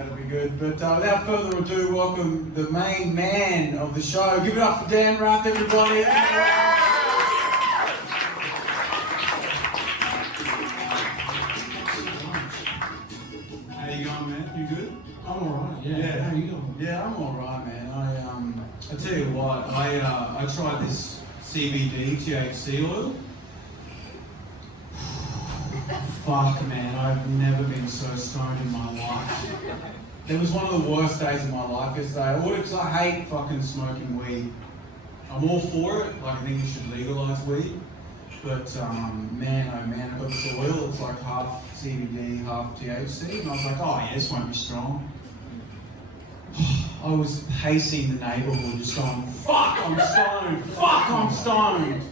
That'll be good. But without further ado, welcome the main man of the show. Give it up for Dan Rath, everybody. How you going, man? You good? I'm alright, yeah. How you doing? Yeah, I'm alright, man. I tell you what, I tried this CBD THC oil. Fuck, man, I've never been so stoned in my life. It was one of the worst days of my life yesterday. Because I hate fucking smoking weed. I'm all for it. Like, I think we should legalise weed. But man, oh man, I got this oil. It's like half CBD, half THC, and I was like, oh yeah, this won't be strong. I was pacing the neighbourhood, just going, fuck, I'm stoned. Fuck, I'm stoned.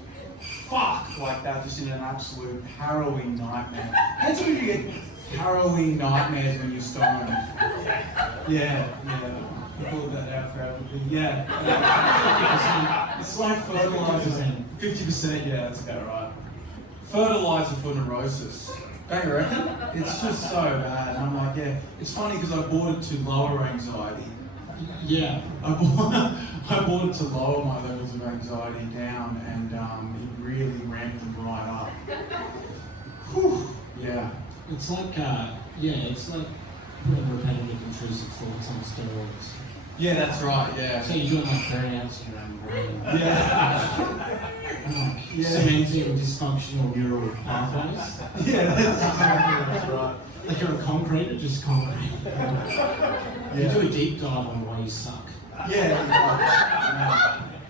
Fuck, like that, just in an absolute harrowing nightmare. That's when you get harrowing nightmares when you're stoned. Yeah. I pulled that out for everybody. Yeah. It's like fertilizer. 50%, yeah, that's about right. Fertilizer for neurosis. Don't you reckon? It's just so bad. And I'm like, yeah. It's funny because I bought it to lower anxiety. Yeah. I bought it to lower my levels of anxiety down, and it really ramped them right up. Whew. Yeah. It's like, it's like putting repetitive intrusive thoughts on steroids. Yeah, that's right, yeah. So you're doing like burnouts in your own brain. Yeah. Cementing dysfunctional neural pathways. Yeah, that's right. Like you're a concrete, just concrete. Yeah. You do a deep dive on why you suck. Yeah.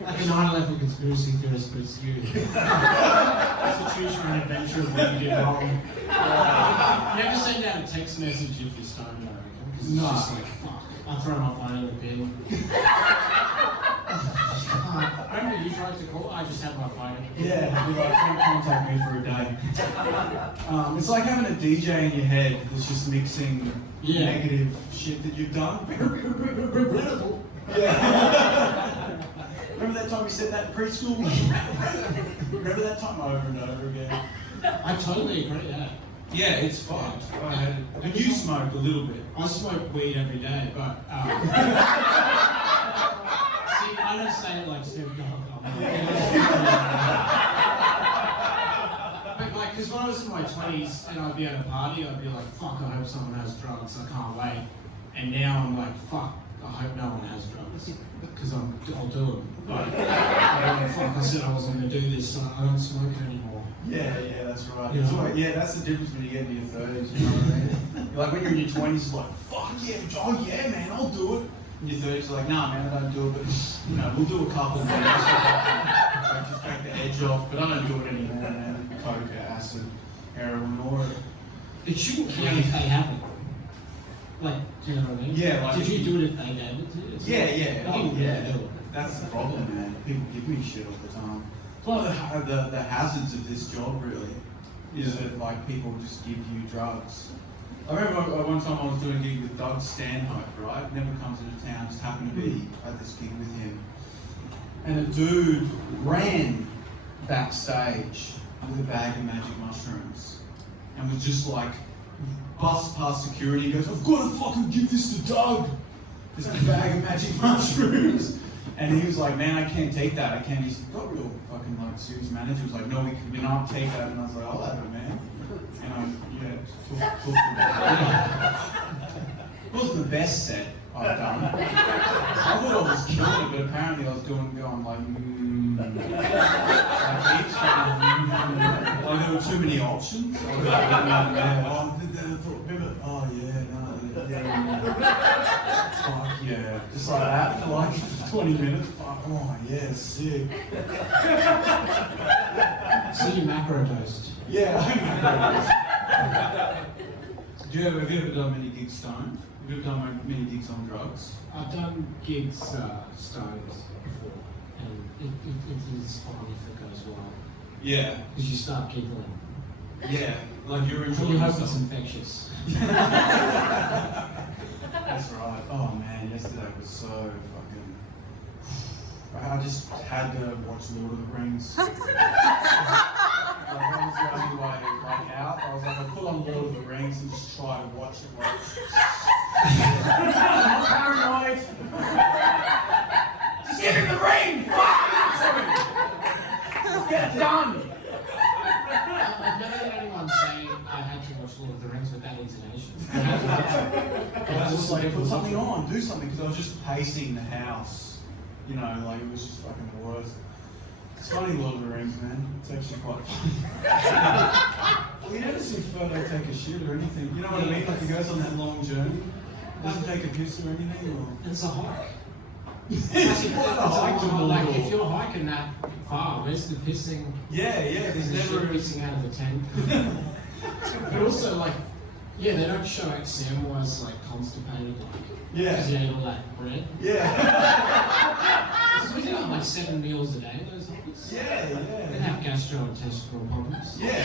Like a 9/11 conspiracy theorist, but it's you. Institution and adventure of what you did wrong. Never send out a text message if you're stoned, I reckon. Because it's just like, fuck, I'll throw my phone in the bin. Remember you tried to call? I just had my phone. Yeah, you're like, don't contact me for a day. It's like having a DJ in your head that's just mixing negative shit that you've done. Yeah. Remember that time you said that in preschool? Remember that time over and over again? I totally agree, yeah. Yeah, it's fucked. And you smoked a little bit. I smoke weed every day, but see, I don't say it like Steve Dog. But like, because when I was in my 20s and I'd be at a party, I'd be like, fuck, I hope someone has drugs, I can't wait. And now I'm like, fuck, I hope no one has drugs, because I'll do them. But I'm like, fuck, I said I wasn't going to do this, so I don't smoke anymore. Yeah, that's right. You know? Like, yeah, that's the difference when you get into your 30s, you know what I mean? You're like when you're in your 20s, it's like, fuck yeah, oh yeah, man, I'll do it. In your 30s, you're like, nah, man, I don't do it, but, you know, we'll do a couple things. Just take the edge off, but I don't do it anymore, man. Coke, acid, heroin, or... It shouldn't count if they haven't. Like, do you know what I mean? Yeah, like... Did you do it if they gave it to you? Yeah. Oh, yeah. That's the problem, man. People give me shit all the time. It's one of the hazards of this job, really, is that, like, people just give you drugs. I remember one time I was doing a gig with Doug Stanhope, right? Never comes into town, just happened to be at this gig with him. And a dude ran backstage with a bag of magic mushrooms and was just like, bust past security, he goes, I've got to fucking give this to Doug! This bag of magic mushrooms! And he was like, man, I can't take that, I can't. He's got real fucking like serious manager, was like, no, we cannot take that. And I was like, I'll have it, man. And talk to him. It wasn't the best set I've done. I thought I was killing it, but apparently I was going like, like there were too many options. I was like, fuck yeah. Just like that for like 20 minutes. Fuck, oh yeah, sick. So you macrodosed? Yeah, I macrodosed. Have you ever done many gigs stoned? Have you ever done many gigs on drugs? I've done gigs stoned before, and it is fun if it goes well. Yeah. Because you start giggling. Yeah, like you're enjoying You hope yourself. it's infectious. That's right. Oh man, yesterday was so fucking... I just had to watch Lord of the Rings. Like, that was the only way out. I was like, I put on Lord of the Rings and just try to watch it. Like, Done! I've never heard anyone say I had to watch Lord of the Rings with that intonation. I had to watch it. I was just like, put something on, do something, because I was just pacing the house. You know, like it was just fucking the worst. It's funny, Lord of the Rings, man. It's actually quite funny. Well, you never see Frodo take a shit or anything. You know what I mean? Like he goes on that long journey, doesn't take a piss or anything. Or... It's a hike. It's quite a hike to Like Mordor. if you're hiking that far, where's the pissing? Yeah, there's never pissing out of the tent. But also, like, yeah, they don't show like Samwise like constipated, like because he ate all that bread. Yeah. So we did like 7 meals a day. Those hobbits. Yeah. They have gastrointestinal problems. Yeah.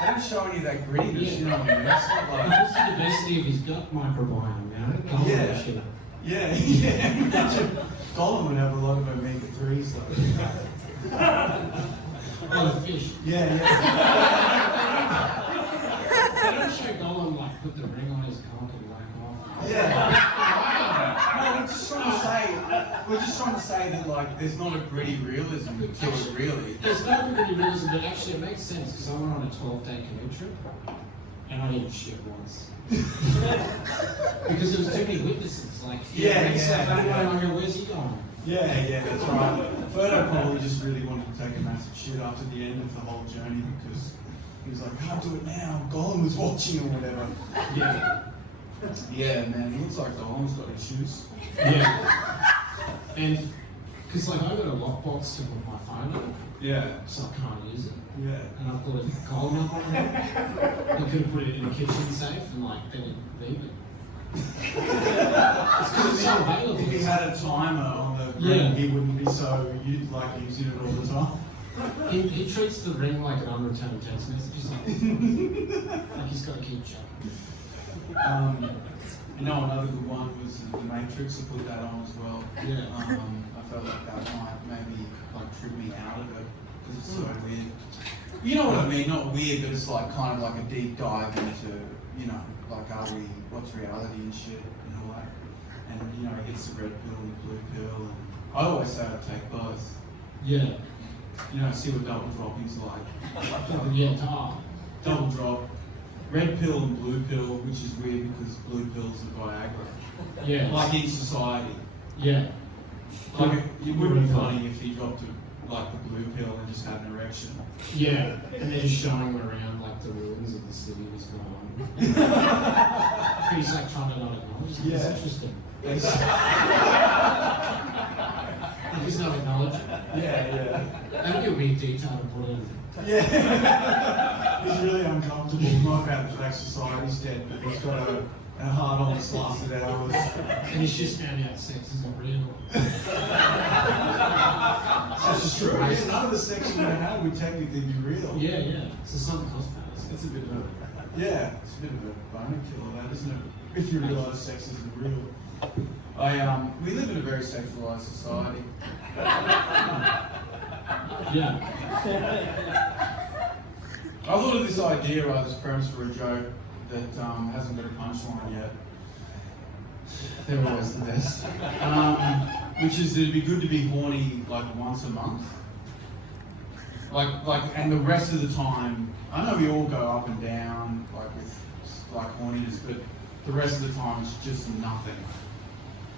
They don't show any of that grittiness, you know what I mean? It's not like... What's the diversity of his gut microbiome, you know? Yeah. Shit. Yeah. Gollum would have a lot of omega-3s though. Oh, the fish. Yeah. They don't show Gollum like put the ring on his cock and whack off. Yeah. No, we're just trying to say that like there's not a gritty realism to it really. There's no gritty realism, but actually it makes sense because I went on a 12-day canoe trip and I didn't shit once. Because there was too many witnesses. Like, where's he going? Yeah, that's right. Frodo probably just really wanted to take a massive shit after the end of the whole journey because he was like, I can't do it now, Gollum was watching or whatever. Yeah, man, he looks like Gollum's got issues. Yeah. And, because like I got a lockbox to put my phone on. Yeah. So I can't use it. Yeah. And I've got a Gollum on it. I could have put it in a kitchen safe and like, then it'd leave it. It's because it's so available. If he had a timer on the ring, he wouldn't be so using it all the time. He treats the ring like an unreturned text message. He's like he's got to keep checking. Another good one was The Matrix. I put that on as well. Yeah. I felt like that might maybe like trip me out of it because it's so weird. You know what I mean? Not weird, but it's like kind of like a deep dive into, you know, like what's reality and shit and all that. And you know, he gets the red pill and the blue pill. And I always say I take both. Yeah. You know, see what double dropping's like. Yeah, double drop. Red pill and blue pill, which is weird because blue pills are Viagra. Yeah. Like in society. Yeah. Like it would be funny if he dropped like the blue pill and just had an erection. Yeah. And they're just showing him around like the ruins of the city was going on. He's like trying to not acknowledge. It's interesting. He's not acknowledging. Yeah. That'd be a weird detail to put in. Yeah. He's really uncomfortable, not about the fact society's dead, but he's got a hard on that's lasted hours. And he's just found out sex isn't real. That's true. Yeah, none of the sex we had would technically be real. Yeah. So something else matters. It's a bit of a it's a bit of a boner killer, that, isn't it? If you realise sex isn't real. We live in a very sexualised society. Yeah. I thought of this idea, this premise for a joke that hasn't got a punchline yet. They're always the best. Which is that it'd be good to be horny like once a month. And the rest of the time, I know we all go up and down with horniness, but the rest of the time it's just nothing.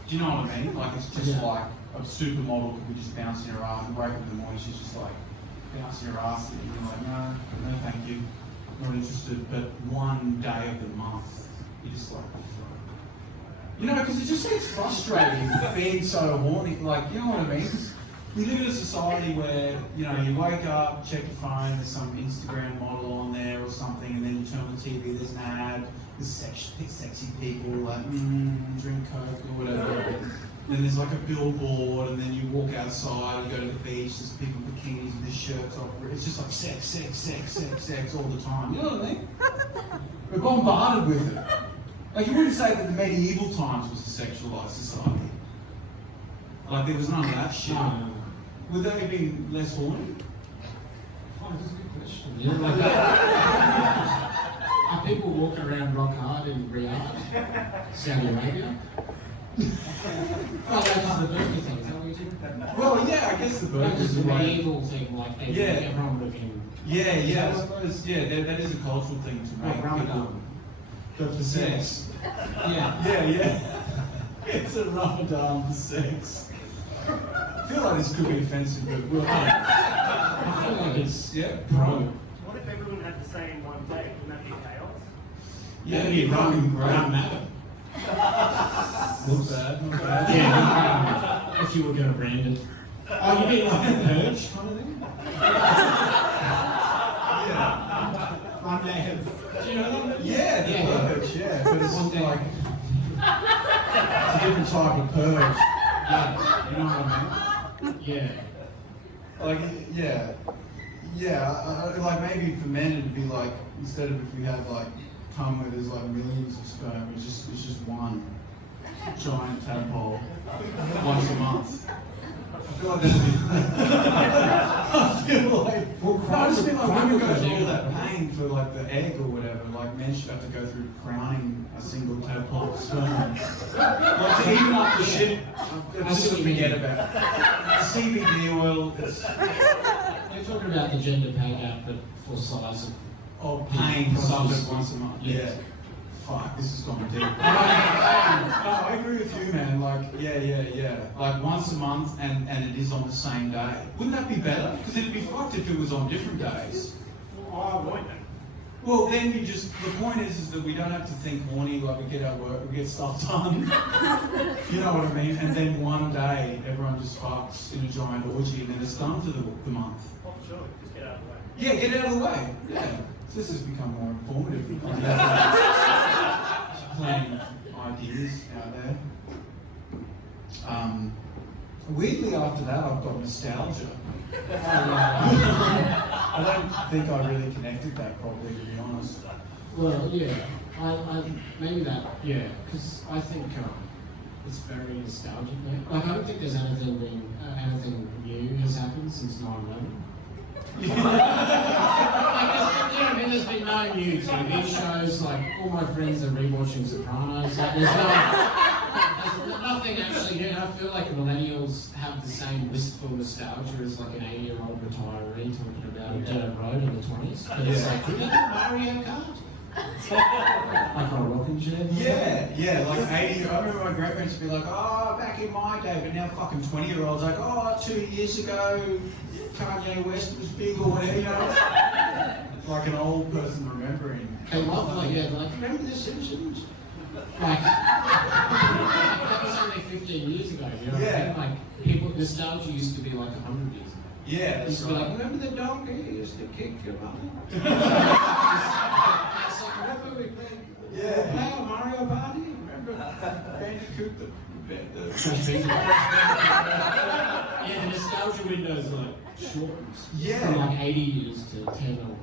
Do you know what I mean? Like it's just like a supermodel could be just bouncing her ass and wake up in the morning, she's just like bouncing her ass and you're like, no thank you, not interested. But one day of the month, you're just like, you know, because it just gets frustrating being so horny, like, you know what I mean? 'Cause we live in a society where, you know, you wake up, check your phone, there's some Instagram model on there or something, and then you turn on the TV, there's an ad, there's sexy people like, drink Coke or whatever. Then there's like a billboard, and then you walk outside, you go to the beach, there's people in bikinis with their shirts off. It's just like sex all the time. You know what I mean? We're bombarded with it. Like you wouldn't say that the medieval times was a sexualized society. Like there was none of that shit. No. Would they have been less horny? Oh, that's a good question. Yeah, like are people walking around rock hard in Riyadh, Saudi Arabia? Oh, that's the birthday thing. Is that what you're Well, yeah, I guess the Like burgers just are the like. evil thing, like they Yeah. make everyone looking. Yeah, I suppose. Yeah, that is a cultural thing to make Like people Ramadan. go for sex. Yeah. Yeah. It's a Ramadan for sex. I feel like this could be offensive, but we'll. I feel like it's Yeah, pro. What if everyone had the same one day? Wouldn't that be chaos? Yeah, it'd be fucking great. Don't matter. Not bad, not bad. Yeah, if you were going to brand it. Oh, you mean like a purge kind of thing? Yeah. One day of. Do you know that? Yeah, the Yeah. purge, yeah. But it's One day. like. It's a different type of purge. Yeah. You know what I mean? Yeah. Like, yeah, like maybe for men it'd be like, instead of if we had like cum where there's like millions of sperm, it's just one giant tadpole once a month. I feel like that'd be. I feel like. Well, I just feel like women go through all crime- that pain for like the egg or whatever. Like men should have to go through crowning a single tadpole sperm. Like to even up the shit, just to forget about it. CBD oil. You're talking about the gender pay gap, but for size of. Oh, pain suffered once a month. Yeah. Fuck, this has gone deep. No, I agree with you, man. Like, yeah. Like once a month and it is on the same day. Wouldn't that be better? Because it'd be fucked if it was on different days. Oh, won't they? Well, then you just, the point is that we don't have to think horny, like we get our work, we get stuff done. You know what I mean? And then one day, everyone just fucks in a giant orgy and then it's done for the month. Oh, sure. Just get out of the way. Yeah, get it out of the way. Yeah. So this has become more informative. Playing ideas out there. Weirdly, after that, I've got nostalgia. I don't think I really connected that properly, to be honest. Well, yeah. I maybe that, yeah, because I think it's very nostalgic, mate. Like, I don't think there's anything new has happened since 9/11. There's been no new TV shows. Like all my friends are rewatching Sopranos. Like there's nothing actually new. I feel like millennials have the same wistful nostalgia as like an 80-year-old retiree talking about a dirt road in the 20s. But it's like, remember Mario Kart? Like on a rocking chair? Yeah, like 80. I remember my grandparents would be like, oh, back in my day, but now fucking 20-year-olds like, oh, 2 years ago, Kanye West was big or whatever, you know? Like an old person remembering. They love like, yeah, like, remember The Simpsons? Like, that was only 15 years ago, you know what I mean? Like, people, nostalgia used to be like 100 years ago. Yeah, It that's used to be right. like, remember the donkey used to kick your mother? It's like, remember we played Mario Party? Remember Bandicoot, the Yeah, the nostalgia window's like shortens. Yeah. From like 80 years to 10 or whatever.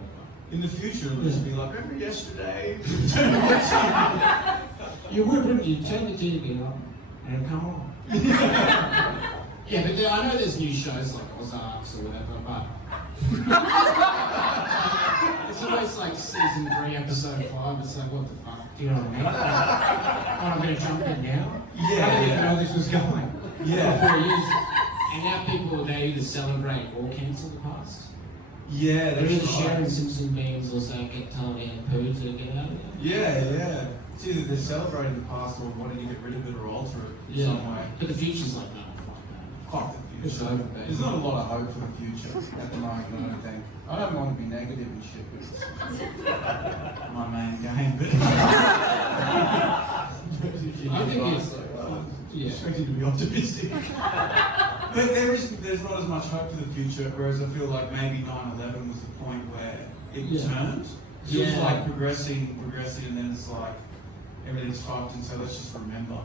in the future, it'll just be like, remember yesterday? You would, wouldn't you? Turn the TV on and come on. Yeah, but I know there's new shows like Ozarks or whatever, but it's always like season 3, episode 5. It's like, what the fuck? Do you know what I mean? Oh, I'm going to jump in now? I didn't even know this was going. Yeah. 4 years. And now people, they either celebrate or cancel the past. Yeah, They're that's either right. sharing Simpson memes or saying, get Tony and Pooh to get out of there. Yeah. It's either they're celebrating the past or wanting to get rid of it or alter it in some way. But the future's like, no, fuck that. Fuck the It's future. over, baby. There's not a lot of hope for the future at the moment, I don't think. I don't want to be negative and shit, but it's my main game. But if you I give think advice, it's- like, well, yeah. expect you to be optimistic. But there's not as much hope for the future, whereas I feel like maybe 9/11 was the point where it turned. It was Yeah. like progressing, and then it's like everything's fucked, and so let's just remember.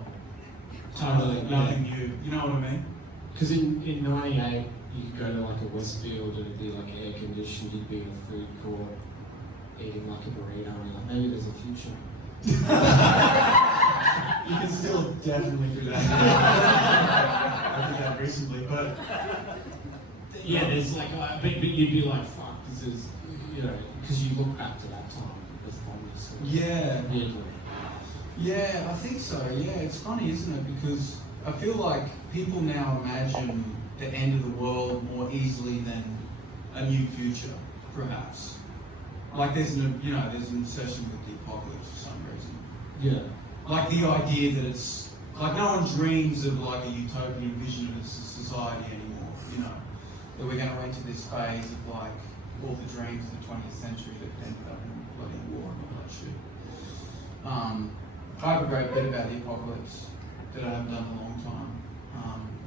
Totally. Nothing new. You know what I mean? Because in 98, you could go to like a Westfield and it'd be like air conditioned, you'd be in a food court eating like a burrito and you're like, maybe there's a future. You can still definitely do that. I did that recently, but Yeah, there's like, but you'd be like, fuck, this is, you know, because you look back to that time with fondness. yeah, Weirdly. I think so. Yeah, it's funny, isn't it? Because I feel like people now imagine the end of the world more easily than a new future, perhaps. Like there's an obsession with the apocalypse for some reason. Yeah. Like the idea that it's like no one dreams of like a utopian vision of society anymore, you know. That we're going to enter this phase of like all the dreams of the 20th century that ended up in bloody war and all that shit. I have a great bit about the apocalypse that I haven't done in a long time.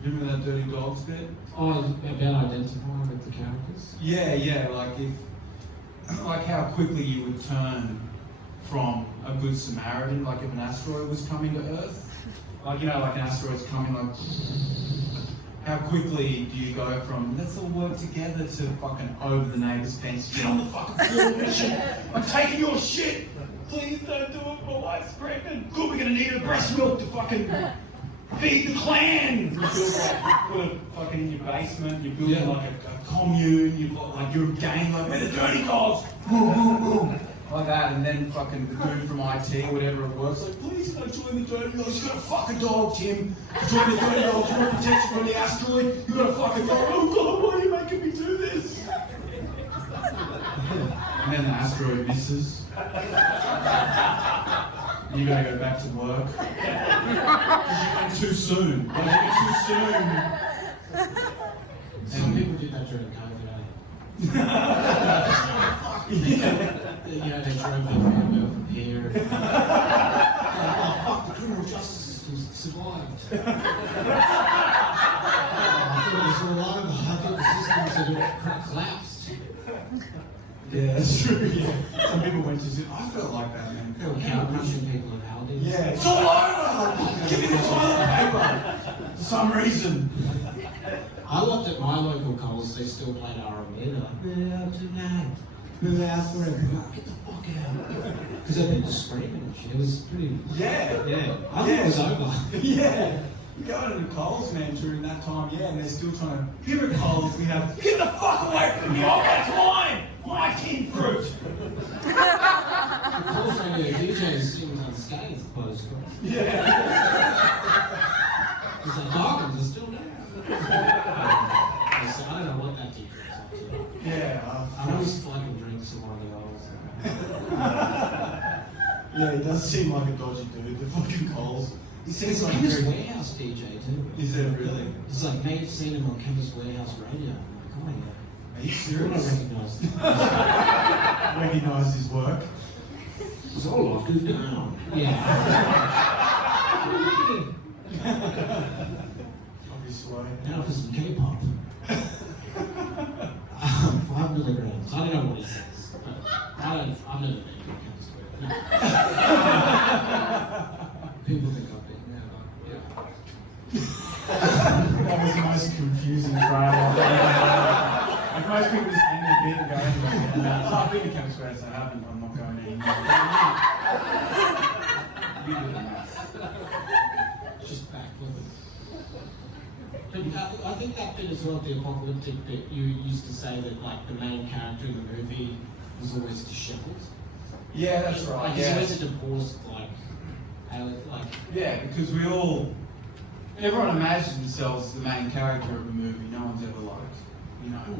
Remember that Dirty Dogs bit? Oh, about identifying with the characters? Yeah, like how quickly you would turn from a good Samaritan, like if an asteroid was coming to Earth. Like, you know, like an asteroid's coming, like, how quickly do you go from, let's all work together, to fucking over the neighbour's fence, get on the fucking floor, mission, I'm taking your shit, please don't do it, my wife's pregnant, good, we're gonna need her breast milk to fucking feed the clan. You build like, put it fucking in your basement, you're building like a commune, you've got like your gang, like, we're the Dirty Dogs, boom, boom, boom. Like that, and then fucking the dude from IT or whatever it was, like, please don't join the Dirty Dogs, you gotta fuck a dog, Tim. Join the Dirty Dogs, you want protection from the asteroid, you gotta fuck a dog. Oh God, why are you making me do this? And then the asteroid misses. And you gotta go back to work. Because you went too soon. Like, you went too soon. Some people did that during COVID, You know, they drove their family over here. Oh, fuck, the criminal justice system survived. I thought it was all over. I thought the systems had all collapsed. Yeah, that's true, yeah. Some people went to I felt like that, man. They were cow punching people in Aldi. Yeah, it's all over! Give me the toilet paper! For some reason. I looked at my local Coles, they still played R&B. They're like, yeah, tonight. Get the fuck out. Because they've been screaming and shit. It was pretty. Yeah. I thought it was over. Yeah. You go into Coles, man, during that time, yeah, and they're still trying to. Here at Coles, we have. Get the fuck away from me! Oh, that's mine! My king fruit! Coles radio DJs singing on skates, suppose. Yeah. It's like, Dawkins is still there. I don't know what that DJ is up to. Yeah. I know he's fucking drinks in one of the others. Yeah, he does seem like a dodgy dude, the fucking Coles. He He's seems a like Chemist very... Warehouse DJ too. Is that really? It's like, mate, you've seen him on Chemist Warehouse radio. I'm like, oh yeah. Are you I serious? recognise him. Recognise his work? It's all off his down. Yeah. Obviously. Now for some K-pop. 5 milligrams. I don't know what he says. But I've never been to a chemist warehouse. People think I've been there, but yeah. That was the most confusing trial. Like most people just end the bit and go anyway. I've been to Chemist Warehouse, I haven't, I'm not going anymore. You do the math. Just backflipping. But I think that bit as well, the apocalyptic bit, you used to say that like the main character in the movie was always disheveled. Yeah, that's right. Like he's always a divorced, like. Yeah, because everyone imagines themselves as the main character of a movie. No one's ever like, you know,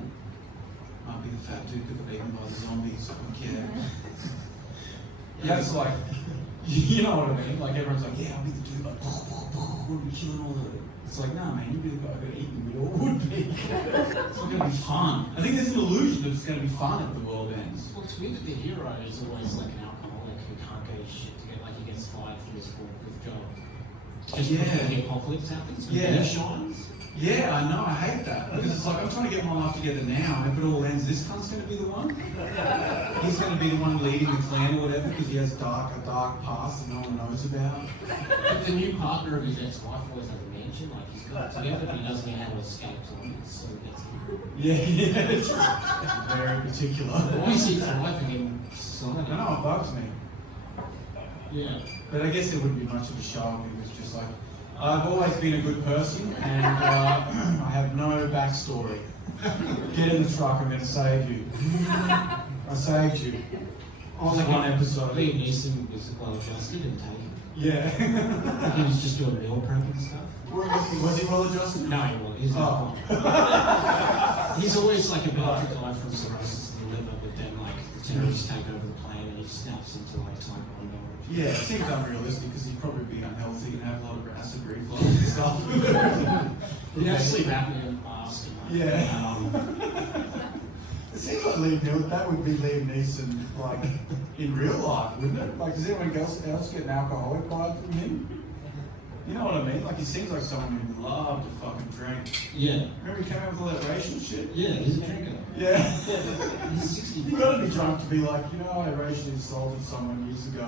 might be the fat dude that got eaten by the zombies. Yeah. Yeah, it's like, you know what I mean? Like everyone's like, yeah, I'll be the dude, like, we'll be killing all the. It's like, nah, man, you'd be the guy who got eaten. We all would be. It's not going to be fun. I think there's an illusion that it's going to be fun if the world ends. Well, it's weird that the hero is always like an alcoholic who can't get his shit together, like he gets fired from his forklift job. Just before the apocalypse happens, when he shines. Yeah, I know, I hate that. Because it's like, I'm trying to get my life together now, and if it all ends, this cunt's going to be the one. He's going to be the one leading the clan or whatever, because he has a dark past that no one knows about. But the new partner of his ex-wife always has a mansion, like he's got it together, but he doesn't know how to escape zombies, so he gets him. Yeah, it's very particular. Why is he thriving in society? I know, it bugs me. Yeah. But I guess it wouldn't be much of a show if it was just like, I've always been a good person and I have no backstory. Get in the truck, I'm going to save you. I saved you. Oh, Just one episode. Liam Neeson was well adjusted and taken. Yeah. He was just doing meal prep and stuff. Was he well adjusted? No, he wasn't. He's not. He's always like about to die from cirrhosis of the liver, but then like the terrorists take over the plane and he snaps into like type 1 diabetes. Yeah, it seems unrealistic because he'd probably be unhealthy and have a lot of acid reflux and stuff. He has sleep apnea and mask. Yeah. It seems like that would be Liam Neeson, like, in real life, wouldn't it? Like, does anyone else get an alcoholic vibe from him? You know what I mean? Like, he seems like someone who would love to fucking drink. Yeah. Remember he came out with all that racial shit? Yeah, he's a drinker. Yeah. He's 60. You've got to be drunk to be like, you know, I racially assaulted someone years ago.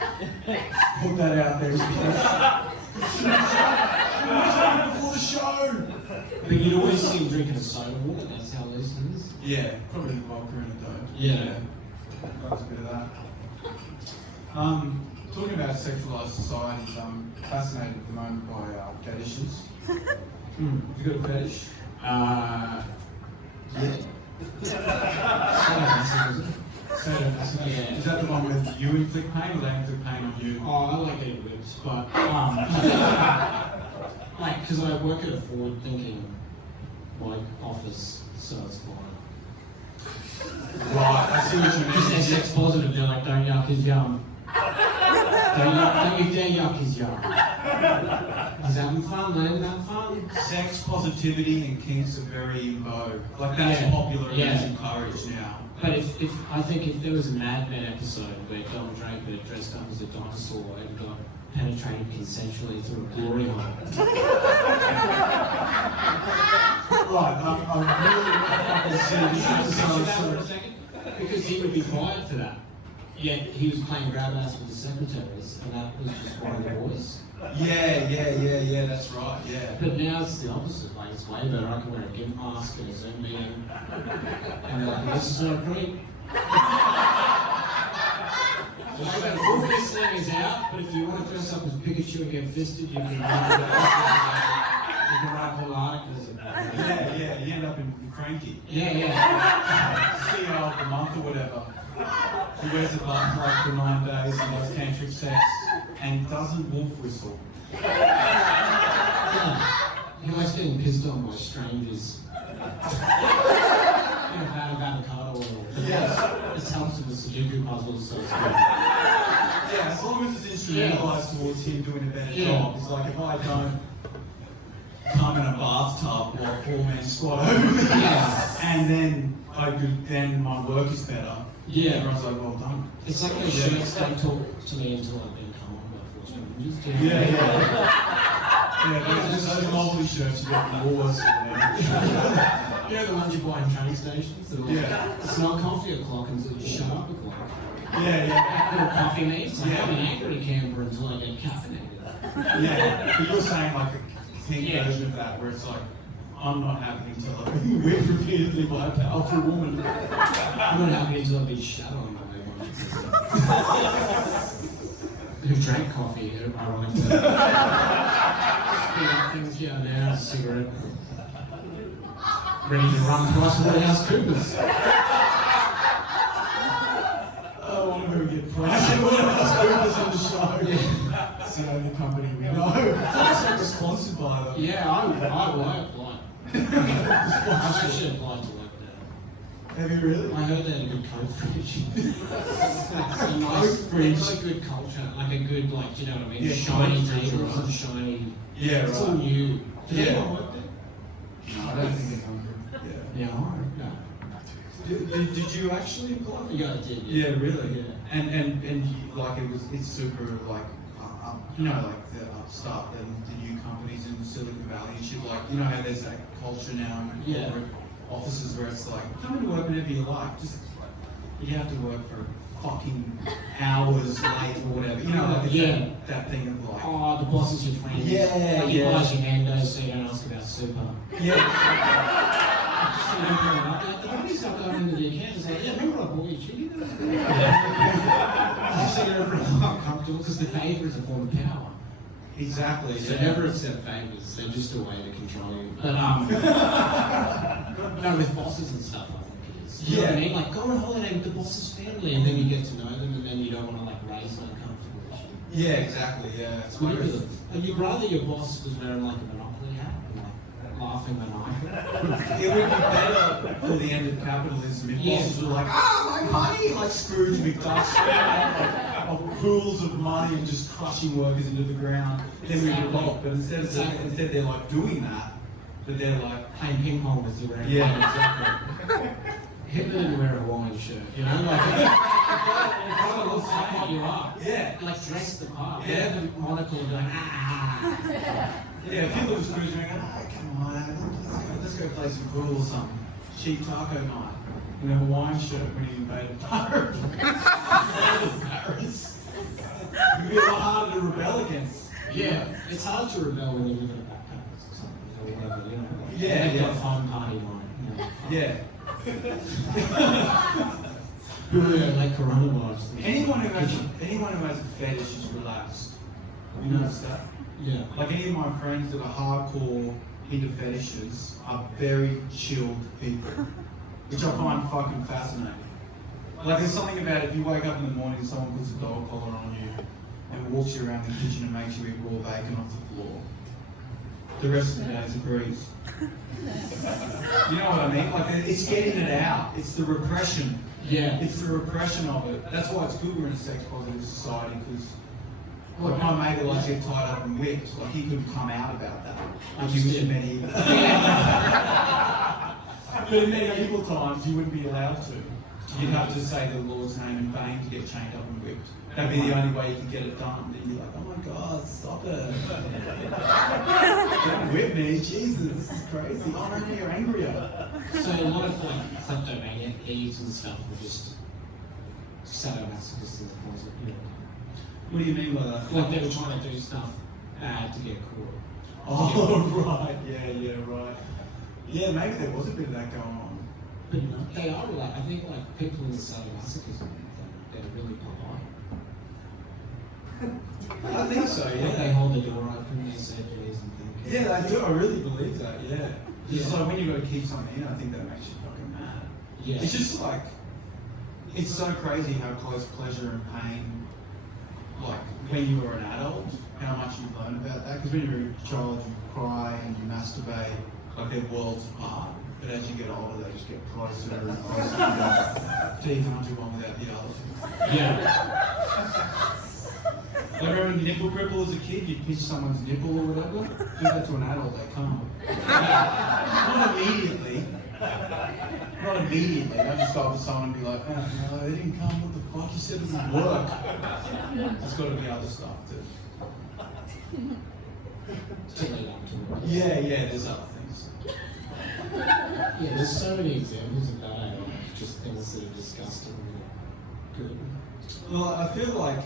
Put that out there. Before the show. But you'd always see him drinking a soda water, that's how loose he is. Yeah, probably the vodka in it though. Yeah. That's a bit of that. Talking about sexualized societies, I'm fascinated at the moment by fetishes. Have you got a fetish? Yeah. Yeah. Is that the one with you inflict pain or they inflict pain on you? Oh, I like eating ribs, but like, because I work at a forward-thinking like office, so it's fine. Right, I see what you Because they're mean. sex positive, they're like, don't yuck his yum. Don't you dare yuck his yum. He's having fun, man, having fun. Sex positivity and kinks are very in vogue. Like that's Yeah. popular and Yeah. it's encouraged now. But if I think if there was a Mad Men episode where Don Draper dressed up as a dinosaur and got penetrated consensually through a glory hole. Right, I'm really fucking serious. Picture that for a second? Because he would be fired for that. Yet he was playing grab ass with the secretaries, and that was just one of the boys. Yeah, that's right, yeah. But now it's the opposite, like it's way better. I can wear a gimp mask and a Zoom meeting, and they're like, this is not great. Like, the obvious thing is out, but if you want to dress up as Pikachu and get fisted, you can write whole articles about it. Yeah, you end up in Cranky. Yeah. CEO of the month or whatever. He wears a butt plug for 9 days and has tantric sex and doesn't wolf whistle. Yeah. He likes getting pissed on by strangers. In a vat of avocado oil. Yeah. This helps with the Sudoku puzzles, so it's good. Yeah, as long as it's instrumentalized towards him doing a better job. It's like if I don't come in a bathtub or a 4-man squat over me, and then my work is better. Yeah. Everyone's like, well done. It's like those shirts don't talk to me until I've been calm by force ranges. Yeah, those lovely shirts you get from Woolworths or whatever. You know the ones you buy in train stations? That are like, it's not coffee o'clock until you shut up o'clock. Yeah. Little coffee mates. Like, I'm an angry camper until I get caffeinated. Yeah, but you're saying like a pink version of that where it's like, I'm not happy until I've been whipped repeatedly by a powerful woman. I'm not happy until I've been shut on by one. Who drank coffee, ironically. Speed up things, yeah, now it's a cigarette. Ready to run past Waterhouse Coopers. I want to get priced. Waterhouse Coopers on the show. Yeah. It's the only company we know. It's like sponsored by them. Yeah, I applied. I've actually applied to work there. Have you really? I heard they had a good code fridge. Like a good culture, like a good, like, do you know what I mean? Yeah, shiny code fridge, tables right. and shiny. Yeah, It's all right. new. Did Yeah. anyone work there? No, I don't think they're hungry. Yeah, alright. Did you actually apply for Yeah, I did. Yeah, really. Yeah. And like it's super like you know like the upstart the new companies in Silicon Valley and shit, like you know how there's that culture now in corporate offices where it's like come into work whenever you like, just you have to work for fucking hours late or whatever, you know, like that thing of like Oh, the boss is your friend. Like he buys your Nando's so you don't ask about super. Just so you don't bring it up. Like, the company's not going into the account and say, yeah, remember I bought you chicken? Just so you're uncomfortable because the favour is a form of power. exactly. So never accept favours, they're just a way to control you. But no, with bosses and stuff, I think it is. You know what I mean? Like, go on holiday with the boss's family and then you get to know them and then you don't want to like raise an uncomfortable issue. Yeah, exactly. Yeah. It's ridiculous. And you'd rather your boss was wearing like a Monopoly hat and like laughing maniacally. It would be better for the end of capitalism if bosses were like, my money! Like Scrooge McDuck, of pools of money and just crushing workers into the ground. Then we revolt. But instead they're like doing that, but they're like playing ping pong with you wearing exactly. Hitler didn't wear a Hawaiian shirt, you know? Like, it looks like what you are. Yeah. Like, dress the part. Yeah. The monocle and be like, Yeah, if you look at Scrooge and go, come on, let's go play some pool or something. Cheap taco night. In a Hawaiian shirt when he invaded Paris. It'd be a lot harder to rebel against. Yeah, it's hard to rebel when you live in a backpack or something, or whatever, you know? Yeah, You've got yeah. a fun party line, you know? Yeah. Like coronavirus. Anyone who has a fetish is relaxed. You notice that? Yeah. Like any of my friends that are hardcore into fetishes are very chilled people, which I find fucking fascinating. Like there's something about if you wake up in the morning and someone puts a dog collar on you and walks you around the kitchen and makes you eat raw bacon off the floor. The rest of the day is a breeze. You know what I mean? Like it's getting it out. It's the repression. Yeah. It's the repression of it. That's why it's good we're in a sex positive society because like my mate who likes to get tied up and whipped, like he couldn't come out about that. Like he was in medieval. But in medieval times you wouldn't be allowed to. You'd have to say the Lord's name in vain to get chained up and whipped. That'd be the only way you could get it done. Then you're like, oh my God, stop it. Don't whip me, Jesus, this is crazy. Oh no, you're angrier. So a lot of like kleptomaniac thieves and stuff were just sadomasochists in the point of, you know. What do you mean by that? Like they were trying to do stuff bad to get caught. Oh, right, yeah, right. Yeah, maybe there was a bit of that going on. But no, they are like, I think like people in the sadomasochism, they're really polite. I think so, Like they yeah. hold the door open, they say please and thank you. Yeah, I do. I really believe that, yeah. It's Yeah. like when you got to keep something in, I think that makes you fucking mad. Yeah. It's just like, it's so crazy how close pleasure and pain, like when you were an adult, how much you learn about that. Because when you're a child, you cry and you masturbate, like they're worlds apart. But as you get older, they just get closer and closer. Teeth aren't too one without the other. Yeah. I remember nipple gripple as a kid, you'd pinch someone's nipple or whatever. Do that to an adult, they come. Not immediately. Not immediately. They just go up to someone and be like, oh, no, they didn't come. What the fuck? You said it would work. There's got to be other stuff too. To lead up to it. Yeah, there's other things. Yeah, there's so many examples of that, like just things that are disgusting and good. Well, I feel like,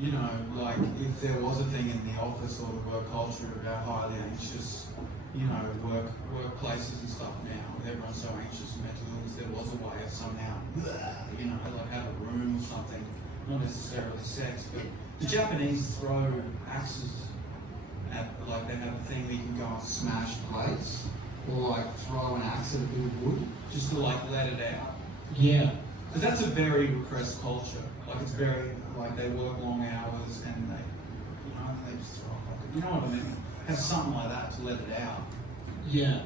you know, like if there was a thing in the office or the work culture about highly anxious, you know, workplaces and stuff now, with everyone so anxious and mental illness, there was a way of somehow, you know, like have a room or something, not necessarily sex, but the Japanese throw axes at, like they have a thing where you can go and smash plates, or like throw an axe at a bit of wood, just to like let it out. Yeah. Because that's a very repressed culture. Like it's very, like they work long hours and they, you know, they just throw off. You know what I mean? Have something like that to let it out. Yeah.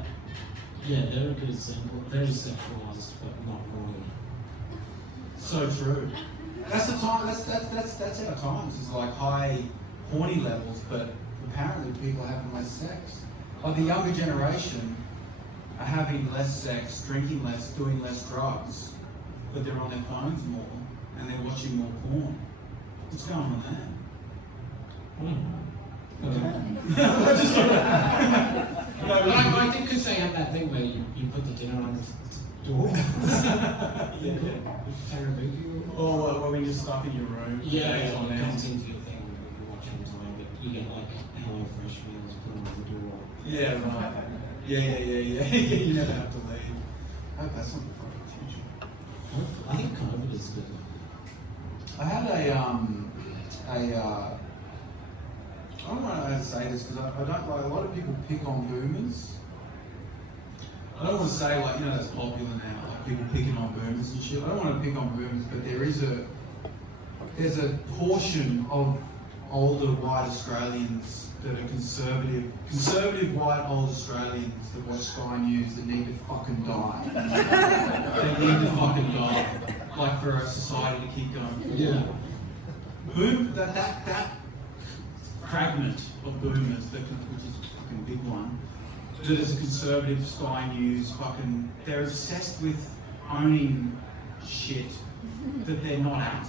Yeah, they're a good example. Very sexualized, but not really. So true. That's the time. That's our times. It's like high horny levels, but apparently people are having less sex. Like the younger generation are having less sex, drinking less, doing less drugs, but they're on their phones more and they're watching more porn. What's going on there? I think because they have that thing where you put the dinner on the door. Or when you're stuck in your room. Yeah, days it on end. comes into your thing when you watch on time, but you get like Hello Fresh meals put on the door. Yeah, right. Yeah. You never have to leave. I hope that's not the fucking future. I think COVID is good. I had I don't know how to say this because I don't like a lot of people pick on boomers. I don't want to say like, you know, that's popular now, like people picking on boomers and shit. I don't want to pick on boomers, but there's a portion of older white Australians that are conservative white old Australians that watch Sky News that need to fucking die. They need to fucking die. Like for our society to keep going forward. Yeah. Boom, that fragment of boomers, which is a fucking big one, that is a conservative Sky News fucking, they're obsessed with owning shit that they're not at.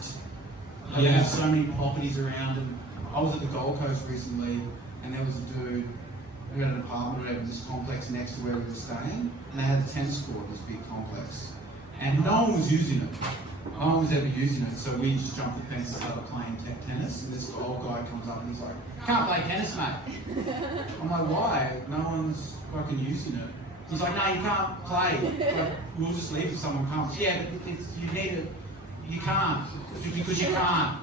Like, Yeah. There's so many properties around, and I was at the Gold Coast recently, and there was a dude who had an apartment over this complex next to where we were staying, and they had a tennis court, this big complex, and no one was using it. No one was ever using it, so we just jumped the fence and started playing tennis, and this old guy comes up and he's like, "Can't play tennis, mate." I'm like, "Why? No one's fucking using it." He's like, "No, you can't play. Like, we'll just leave if someone comes." "Yeah, but you need it. You can't. Because you can't."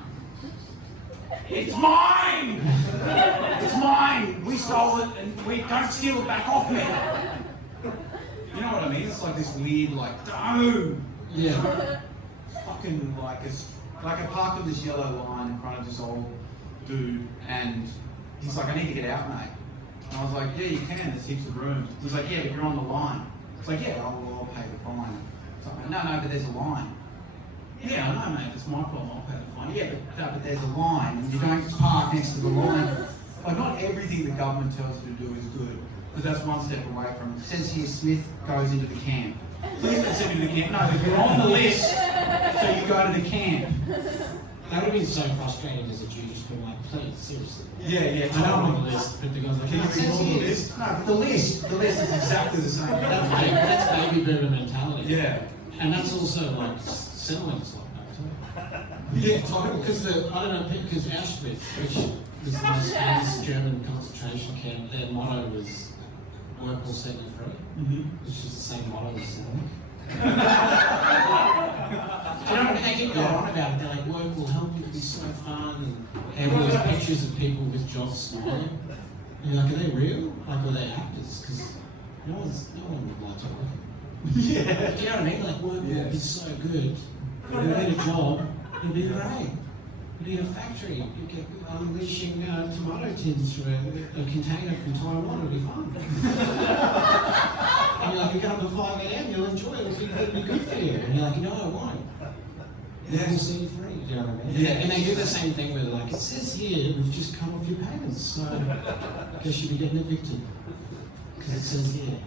"It's mine! It's mine! We stole it and we don't steal it back off me." You know what I mean? It's like this weird, like, no! Yeah. Fucking like I parked on this yellow line in front of this old dude, and he's like, "I need to get out, mate." And I was like, "Yeah, you can, there's heaps of room." He's like, "Yeah, but you're on the line." It's like, "Yeah, I'll pay the fine." It's like, no, but there's a line." "Yeah, I know, mate, it's my problem, I'll pay the fine." "Yeah, but there's a line, and you don't park next to the line." Like, not everything the government tells you to do is good, but that's one step away from it. It says here, Smith goes into the camp. Please don't send me to the camp. No, but you're on the list, so you go to the camp. That would have been so frustrating as a Jew, just being like, please, seriously. Yeah, I know I'm on the list, but the guy's like, Can you "No, it says read all the here." list? No, but the list is exactly the same. That's baby boomer mentality. Yeah. And that's also like settlements like that too. Yeah, totally. Because I don't know, because Auschwitz, which was the most famous German concentration camp, their motto was "Work will set you free," which is the same motto as settlement. Do you know what I mean? They keep going on about it. They're like, "Work will help you, it'll be so fun," and they have all these pictures of people with jobs smiling. And you're like, are they real? Like, are they actors? Because no one would like to work. Yeah. Do you know what I mean? Like, work will be so good. You'll get a job, you'll be great. You'll be in a factory, you get unleashing tomato tins from a container from Taiwan, it'll be fun. And you're like, you get up at 5 a.m, you'll enjoy it, it'll be good for you. And you're like, "No, I won't." Yeah. We'll see you free, do you know what I mean? Yeah. And they do the same thing where they're like, "It says here, we've just cut off your payments, so I guess you'll be getting evicted. Because it says here."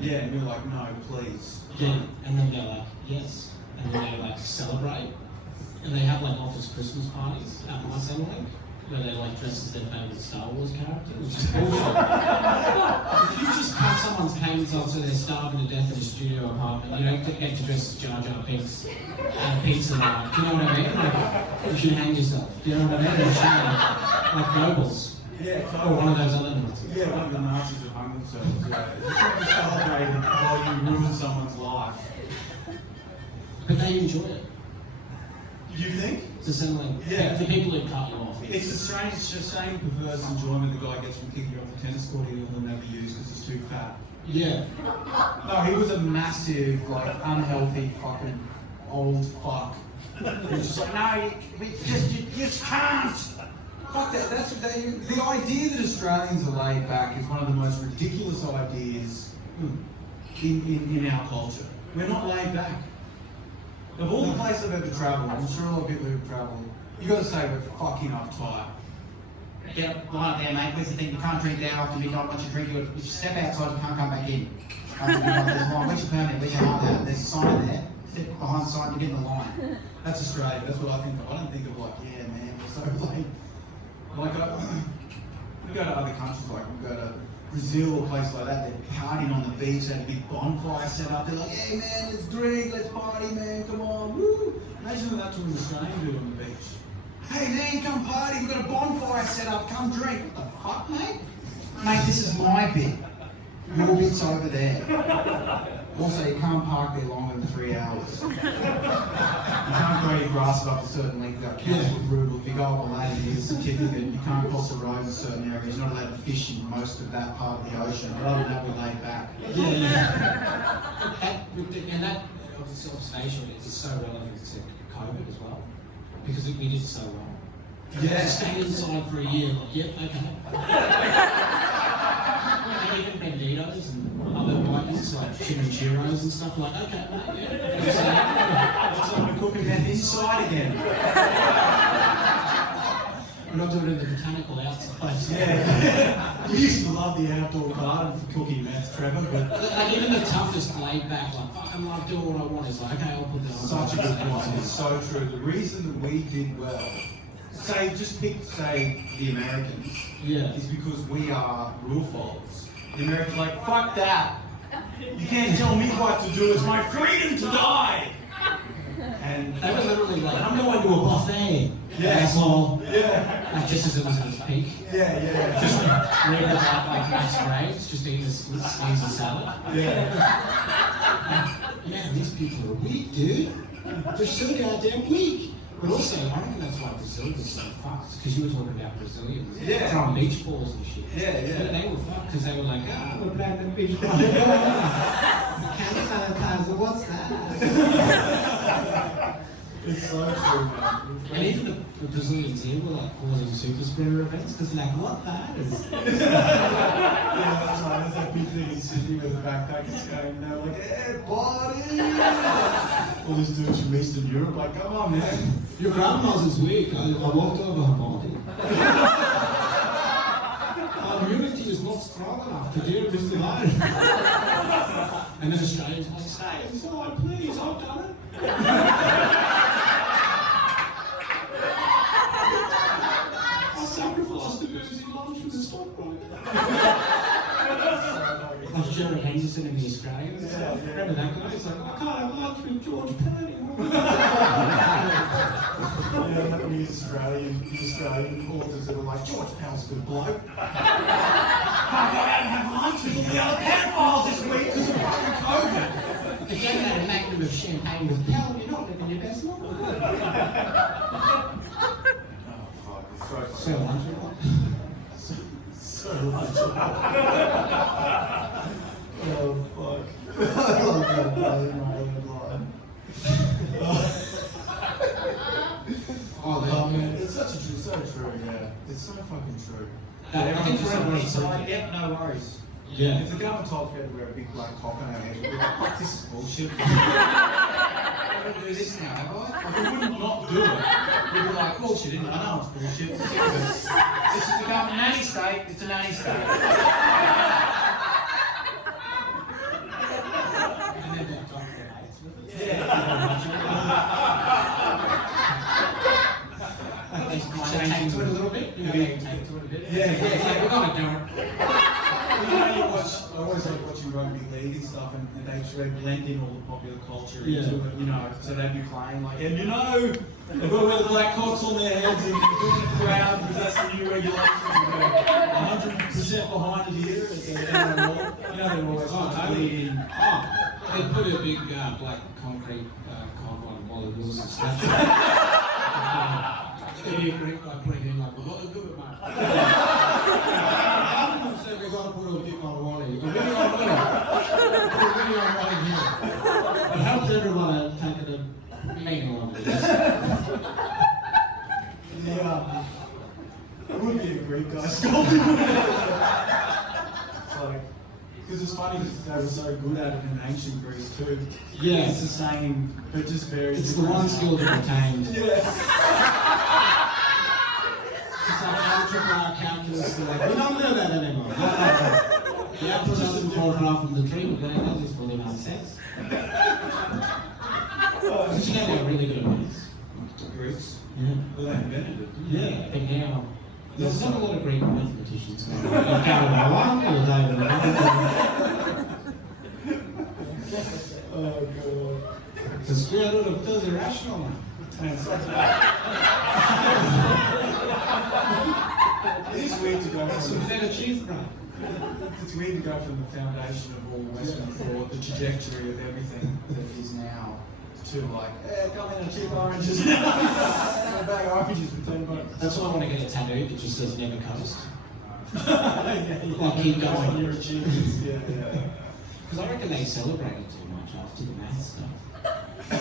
Yeah, and you're like, "No, please." Yeah, and then they're like, "Yes." And then they like celebrate. And they have like office Christmas parties at my Centrelink, where they like dress as their favourite Star Wars character, which is bullshit. If you just cut someone's payments off so they're starving to death in a studio apartment, you don't get to dress as Jar Jar Binks at a pizza night. Do you know what I mean? Like, you should hang yourself. Do you know what I mean? You should, like nobles. Yeah, Or totally. one of those other Nazis. Yeah, one of the Nazis that hung themselves. Yeah. It's not to celebrate while you ruin someone's life. But they enjoy it. You think? It's a Centrelink. Yeah. The people who cut you off. It's the same perverse enjoyment the guy gets from kicking you off the tennis court he'll never use because he's too fat. Yeah. No, he was a massive, like, unhealthy fucking old fuck. He was just like, "No, you just can't." Fuck that. The idea that Australians are laid back is one of the most ridiculous ideas in our culture. We're not laid back. Of all the places I've ever travelled, I'm sure a lot of people who've travelled, you got to say we're fucking uptight. Get up, line up there, mate. Where's the thing? You can't drink there after midnight. Once you drink, if you step outside, you can't come back in. There's a line. Where's your permit? Where's your heart? There's a sign there. Step behind the sign, you get in the line. That's Australia. That's what I think of. I don't think of like, yeah, man, we're so late. Like, we go to other countries, like we go to Brazil or a place like that, they're partying on the beach, they have a big bonfire set up, they're like, "Hey man, let's drink, let's party, man, come on, woo." Imagine what that's what an Australian do on the beach. "Hey man, come party, we've got a bonfire set up, come drink." What the fuck, mate? Mate, this is my bit. Your bit's over there. Also, you can't park there longer than 3 hours. You can't grow your grass up a certain length without council approval. If you go up a ladder, you get a certificate. You can't cross the road in certain areas. You're not allowed to fish in most of that part of the ocean. But other than that, we're laid back. And that observation is so relevant to COVID as well, because we did so well. Yeah. Stayed inside for a year. Like, yep, okay. And even banditos and other bikers like chimichurros and stuff like, okay, mate, yeah. So I'm cooking that inside again. We're not doing it in the botanical outside. Yeah. We used to love the outdoor garden for cooking meth, Trevor, but Like even the toughest laid back, like fucking like doing what I want is like, okay, I'll put that on. such a good point. It's so true. The reason that we did well, just pick the Americans, Yeah. is because we are rule followers. The Americans are like, fuck that. You can't tell me what to do. It's my freedom to die. And They were literally like, I'm going to a buffet. Yeah. Asshole. yeah, Like just as it was at its peak. yeah. Just read about like mass graves, just eating a sneeze and salad. Yeah. Man, these people are weak, dude. They're so goddamn weak. But also, I reckon that's why Brazil was so fucked. Because you were talking about Brazilians. Yeah. Throwing beach balls and shit. Yeah. But they were fucked because they were like, we're playing the beach ball. Hand sanitizer, what's that? It's so true, man. And even the Brazilians here were like causing super spreader events because they're like, what that is? Yeah, that's right. There's that big thing in Sydney where the backpackers going, they're like, hey, buddy! All these dudes from Eastern Europe, like, come on, man. Your grandma's is weak. I walked over her body. Our immunity is not strong enough to deal with the virus. And then Australians like, stay inside, please, I've done it. I sacrificed the boozy lunch with the stockbroker. Like Jerry Henderson in the Australians. Yeah. Remember that guy? He's like, I can't have lunch with George Penn anymore. Yeah, that was Australian authors that were like, George Pell's a good bloke. I don't have lunch with all the other pedophiles this week because of fucking COVID. If you haven't had a magnum of champagne with Pell, you're not living your best life. Oh, fuck, it's So lunch. so much. Oh, fuck. I love that bloody Maryland line. Oh, Man, it's so true, yeah. It's so fucking true. I think Everyone's just forever like, is "Sorry, yeah, no worries." Yeah. If the government told us we had to wear a big black cock on our head, we'd be like, fuck, this is bullshit. I'm going to do this now, have I? Like, we wouldn't not do it. We'd be like, bullshit, isn't it? I know it's bullshit. It's ridiculous. This is the government nanny state. It's a nanny state. And then that doctor hates with it. Yeah. Take to it a little bit. You know, take to it a bit. Yeah. We're gonna do it. You know, I always like watching rugby league and stuff, and they blend in all the popular culture into it, you know. So they'd be playing like, and you know, they've got to wear the black cocks on their heads and they're doing the crowd because that's the new regulations. And go 100% behind it here. You know, they're always bleed in. They put a big black concrete cock on Wally Wilson's statue. It'd be a great guy putting in like, we've got to do it, mate. I don't say we've got to put a dick on Wally. We're really on Wally. We're really on Wally here. It helps everyone take it a meaning of it. Yeah. It would be a great guy sculpting. It's like, because it's funny because they were so good at it in ancient Greece too. Yeah. It's the same, but just very It's the one skill that retained. Yeah. It's like algebra, calculus, they're like, we don't do that anymore. The apple doesn't fall far from the tree, but then it does, it's fully nonsense. But you know they're really good at maths. The Greeks. Yeah. Well, they invented it. Yeah, but now, there's not a lot of Greek mathematicians. You've got one or David Oh, God. The square root of 2 is irrational now. It is weird to go That's some from feta cheese bread. it's weird to go from the foundation of all Western thought, the trajectory of everything that is now, to like, come in and cheap oranges. A bag of oranges for $10. That's why I want to get a tattoo that just says never coast. Like keep going. Your achievements, yeah. Because I reckon they celebrate it too much after the math stuff. You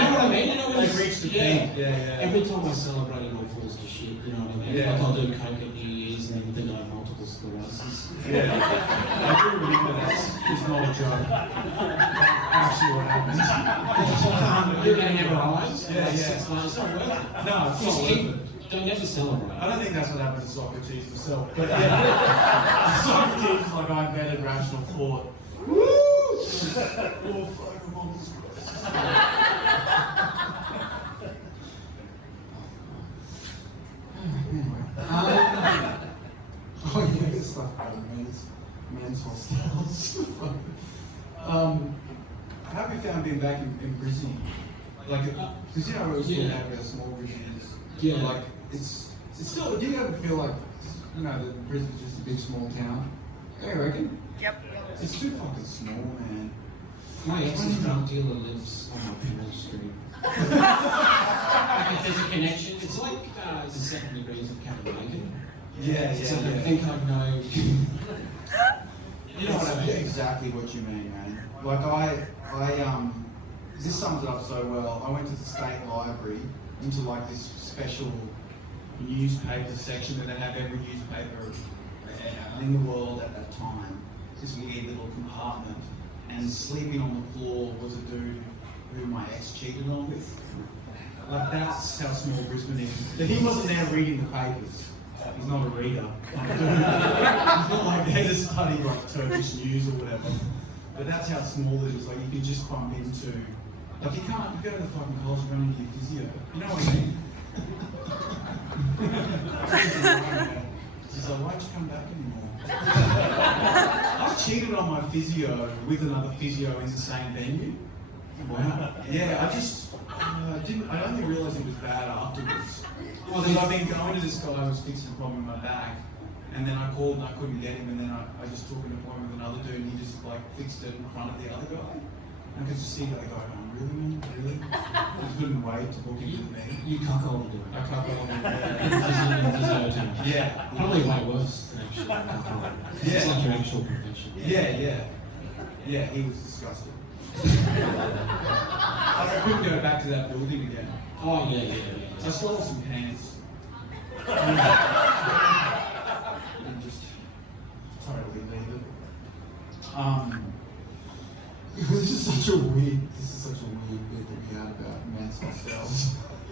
know what I mean? You know when Like it's- reach the yeah. peak. Yeah. Every time I celebrate, it all falls to shit. You know what I mean? Yeah. Like I'll do coke at New Year's and then I have multiple sclerosis. Yeah. I do remember that. It's not a joke. Actually, what happened. You're getting MRIs? Yeah, like yeah. 6 months. It's not worth it. No, it's not worth it. Don't never celebrate. I don't think that's what happened to Socrates himself. But yeah, Socrates is like, I invented rational thought. Woo! Oh, fuck, I'm on this oh yeah, this stuff about men's hostels. How have you found being back in Brisbane? Like, because you know, it was talking about how small Brisbane is. Yeah. Like, it's still. Do you ever feel like, you know, that Brisbane's just a big small town? Yeah, I reckon. Yep. It's too fucking small, man. My ex's drug dealer lives on my parents' street. Like if there's a connection, it's like the 7 degrees of Captain Bacon. Yeah, So I think I know. You know what I mean? Exactly what you mean, man. Like this sums it up so well. I went to the state library into like this special newspaper section where they have every newspaper in the world at that time. This weird little compartment, and sleeping on the floor was a dude who my ex cheated on with. Like that's how small Brisbane is. But he wasn't there reading the papers. He's not a reader. He's not like there to study like Turkish news or whatever. But that's how small it is. Like you can just bump into. Like you go to the fucking college and run into your physio. You know what I mean? She's like, why'd you come back anymore? I cheated on my physio with another physio in the same venue. Wow. Yeah, I only realised it was bad afterwards. Well, because I've been going to this guy who was fixing a problem in my back, and then I called and I couldn't get him, and then I just took an appointment with another dude, and he just like fixed it in front of the other guy. And I could just see the other guy going, really, man? Really? I couldn't wait to book him with me. You cuckolded him. I cuckolded him. Yeah. Probably way worse than actually cuckolding. It's like your actual profession. Yeah, he was disgusted. I couldn't go back to that building again. Oh, yeah. I stole some pants. And just totally leave it. This is such a weird bit that we had about men's hostels.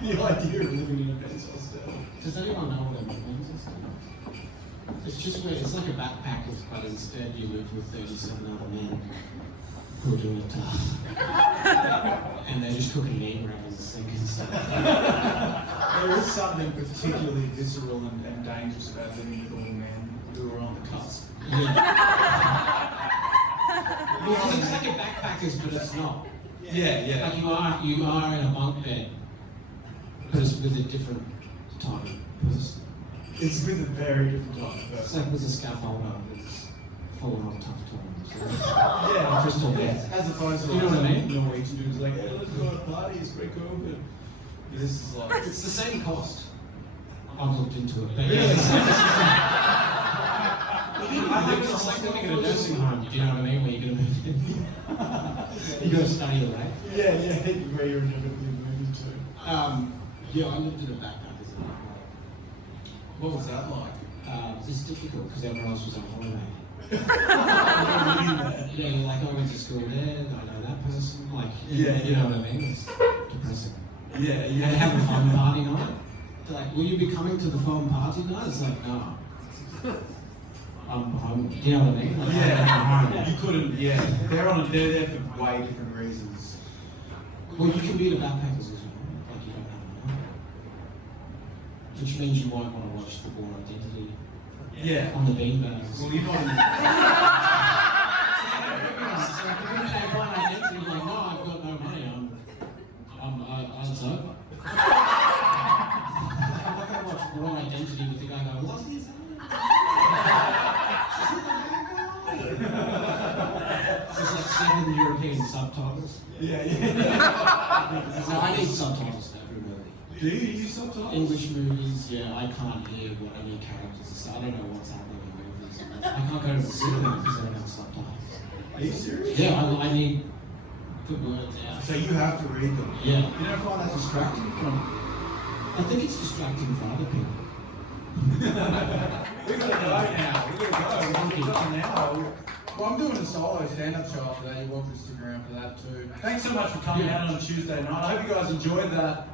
The idea of living in a men's hostel. Does anyone know what a men's hostel is? It's just where it's like a backpackers, but instead you live with 37 other men who are doing it tough. And they're just cooking meat around the sink and stuff. There is something particularly visceral and dangerous about living with all men who are on the cusp. Well, it's like a backpackers, but it's not. Yeah. Like you are in a bunk bed, but it's with a different type of person. It's with a very different type of It's person. like with a scaffolder that's full on tough times. Yeah, Crystal bed. As opposed to You know what I mean? Norwegian dudes like, hey, let's go to a party, it's great COVID. This is like... It's the same cost. I've looked into it. But Really? It's like living in a nursing home, do you know what I mean? Where you're going to move in. You're going to study the way. Yeah, where you're never moving to. Yeah, I lived in a backpackers. What was that like? It's difficult because everyone else was on holiday. Yeah. Yeah, you're like, I went to school there, I know that person. Like, Yeah, you know what I mean? It's depressing. Yeah. They have a fun party night. They're like, will you be coming to the fun party night? It's like, no. I'm home. Do you know what I mean? Like, I'm Yeah. home. You couldn't, yeah. They're there for way different reasons. Well, you can be the backpackers as well. Like, you don't have a home. Which means you might want to watch the Born Identity Yeah. on the beanbags. Well, you're not in the... So if you're going to say Born Identity, you're like, no, I've got no money. It's over. I'm not going to watch Born Identity with the guy going, what's this? There's like 7 European subtitles. Yeah. So I need subtitles to every movie. Do you use subtitles? English movies, yeah, I can't hear what any characters are saying. I don't know what's happening in movies. I can't go to the cinema because I don't have subtitles. Are you serious? Yeah, I need put words out. So you have to read them. Yeah. You don't find that distracting from. I think it's distracting for other people. We're gonna go now. We're gonna go now. Well, I'm doing a solo stand-up show today. You're welcome to stick around for that too. Thanks so much for coming out on Tuesday night. I hope you guys enjoyed that.